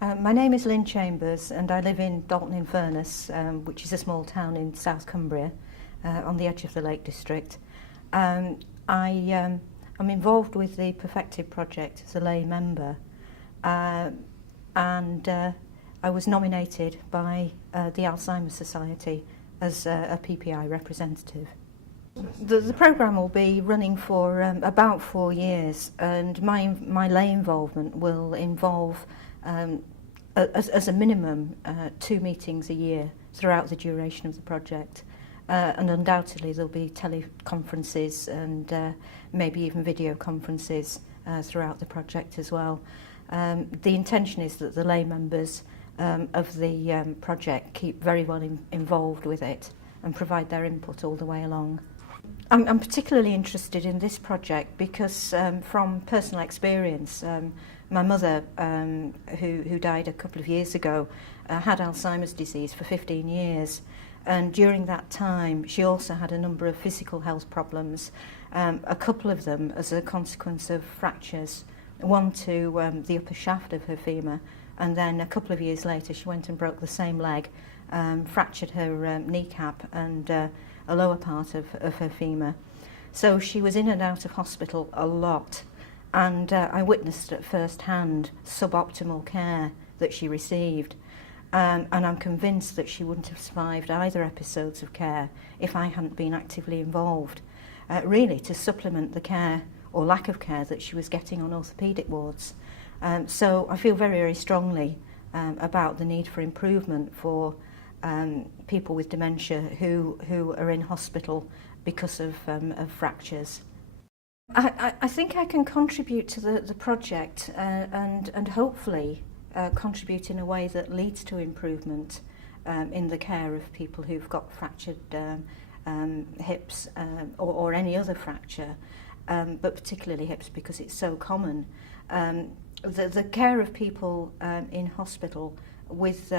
My name is Lynne Chambers and I live in Dalton-in-Furness, which is a small town in South Cumbria, on the edge of the Lake District. I'm involved with the FacturE project as a lay member, and I was nominated by the Alzheimer's Society as a PPI representative. The programme will be running for about 4 years, and my lay involvement will involve as a minimum 2 meetings a year throughout the duration of the project, and undoubtedly there'll be teleconferences and maybe even video conferences throughout the project as well. The intention is that the lay members of the project keep very well involved with it and provide their input all the way along. I'm particularly interested in this project because from personal experience, my mother, who died a couple of years ago, had Alzheimer's disease for 15 years, and during that time she also had a number of physical health problems, a couple of them as a consequence of fractures, one to the upper shaft of her femur, and then a couple of years later she went and broke the same leg, fractured her kneecap and a lower part of her femur. So she was in and out of hospital a lot, and I witnessed at first hand suboptimal care that she received, and I'm convinced that she wouldn't have survived either episodes of care if I hadn't been actively involved, really to supplement the care or lack of care that she was getting on orthopaedic wards. So I feel very, very strongly about the need for improvement for people with dementia who are in hospital because of fractures. I think I can contribute to the project and hopefully contribute in a way that leads to improvement in the care of people who've got fractured hips or any other fracture, but particularly hips because it's so common. The care of people in hospital with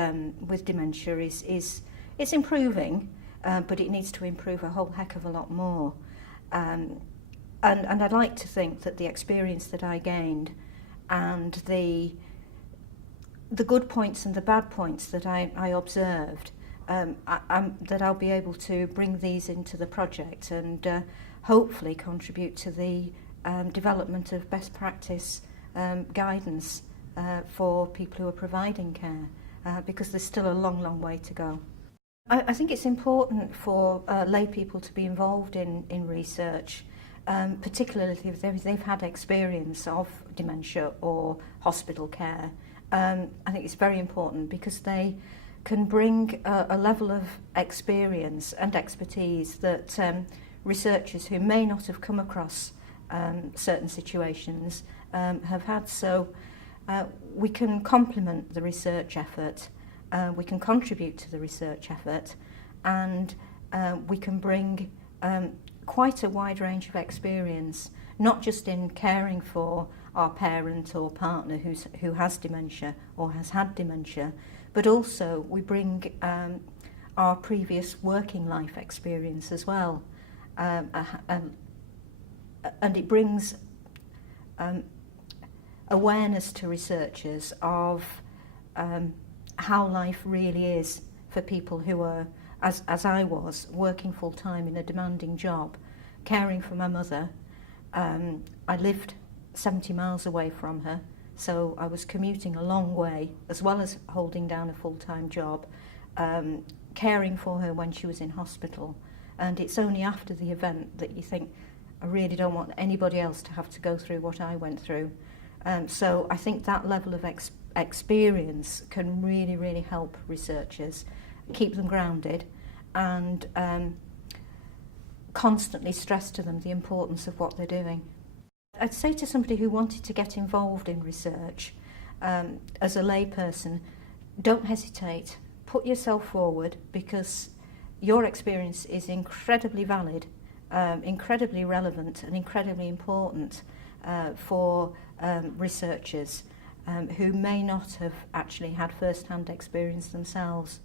dementia is improving, but it needs to improve a whole heck of a lot more. And I'd like to think that the experience that I gained and the good points and the bad points that I observed, that I'll be able to bring these into the project and hopefully contribute to the development of best practice guidance for people who are providing care, because there's still a long, long way to go. I think it's important for lay people to be involved in research, particularly if they've had experience of dementia or hospital care. I think it's very important because they can bring a level of experience and expertise that researchers who may not have come across certain situations have had. So we can complement the research effort, we can contribute to the research effort, and we can bring quite a wide range of experience, not just in caring for our parent or partner who has dementia or has had dementia, but also we bring our previous working life experience as well. And it brings awareness to researchers of how life really is for people who are, as I was, working full-time in a demanding job, caring for my mother. I lived 70 miles away from her, so I was commuting a long way, as well as holding down a full-time job, caring for her when she was in hospital. And it's only after the event that you think, I really don't want anybody else to have to go through what I went through. So I think that level of experience can really, really help researchers, keep them grounded, and constantly stress to them the importance of what they're doing. I'd say to somebody who wanted to get involved in research, as a layperson, don't hesitate. Put yourself forward, because your experience is incredibly valid, incredibly relevant and incredibly important for researchers who may not have actually had first-hand experience themselves.